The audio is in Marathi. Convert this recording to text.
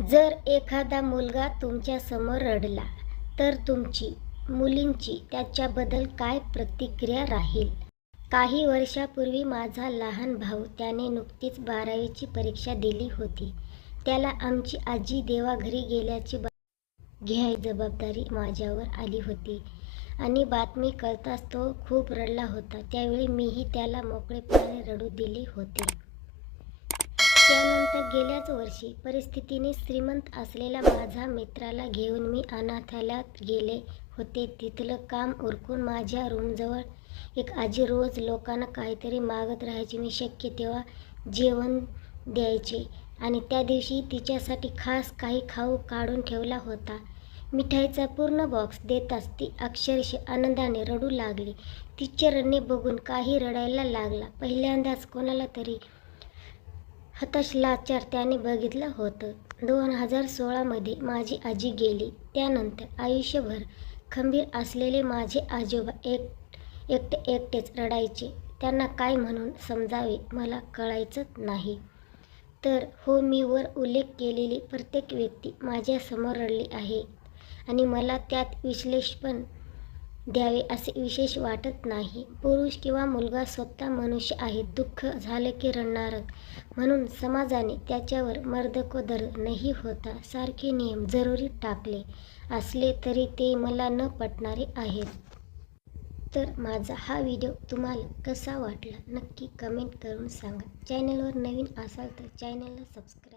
जर एखादा मुलगा तुमच्या समोर रडला तर तुमची मुलींची त्याच्याबद्दल काय प्रतिक्रिया राहील? काही वर्षापूर्वी माझा लहान भाऊ, त्याने नुकतीच 12वीची परीक्षा दिली होती. त्याला आमची आजी देवाघरी गेल्याची घ्यायची जबाबदारी माझ्यावर आली होती आणि बातमी कळताच तो खूप रडला होता. त्यावेळी मीही त्याला मोकळेपणाने रडू दिले होते. त्यानंतर गेल्याच वर्षी परिस्थितीने श्रीमंत असलेल्या माझ्या मित्राला घेऊन मी अनाथालयात गेले होते. तिथलं काम उरकून माझ्या रूमजवळ एक आजी रोज लोकांना काहीतरी मागत राहायची. मी शक्य तेव्हा जेवण द्यायचे आणि त्या दिवशी तिच्यासाठी खास काही खाऊ काढून ठेवला होता. मिठाईचा पूर्ण बॉक्स देताच ती अक्षरशः आनंदाने रडू लागली. तिचे रडणे बघून काही रडायला लागला. पहिल्यांदाच कोणाला तरी हताशलाचार त्याने बघितलं होतं. 2016 मध्ये माझी आजी गेली. त्यानंतर आयुष्यभर खंबीर असलेले माझे आजोबा एकटेच रडायचे. त्यांना काय म्हणून समजावे मला कळायचंच नाही. तर हो, मी वर उल्लेख केलेली प्रत्येक व्यक्ती माझ्यासमोर रडली आहे आणि मला त्यात विश्लेषण द्यावे असे विशेष वाटत नाही. पुरुष किंवा मुलगा स्वतः मनुष्य आहे. दुःख झालं की रडणारच, म्हणून समाजाने त्याच्यावर मर्दकोदर नाही होता सारखे नियम जरुरी टाकले असले तरी ते मला न पटणारे आहेत. तर माझा हा व्हिडिओ तुम्हाला कसा वाटला नक्की कमेंट करून सांगा. चॅनलवर नवीन असाल तर चॅनलला सबस्क्राईब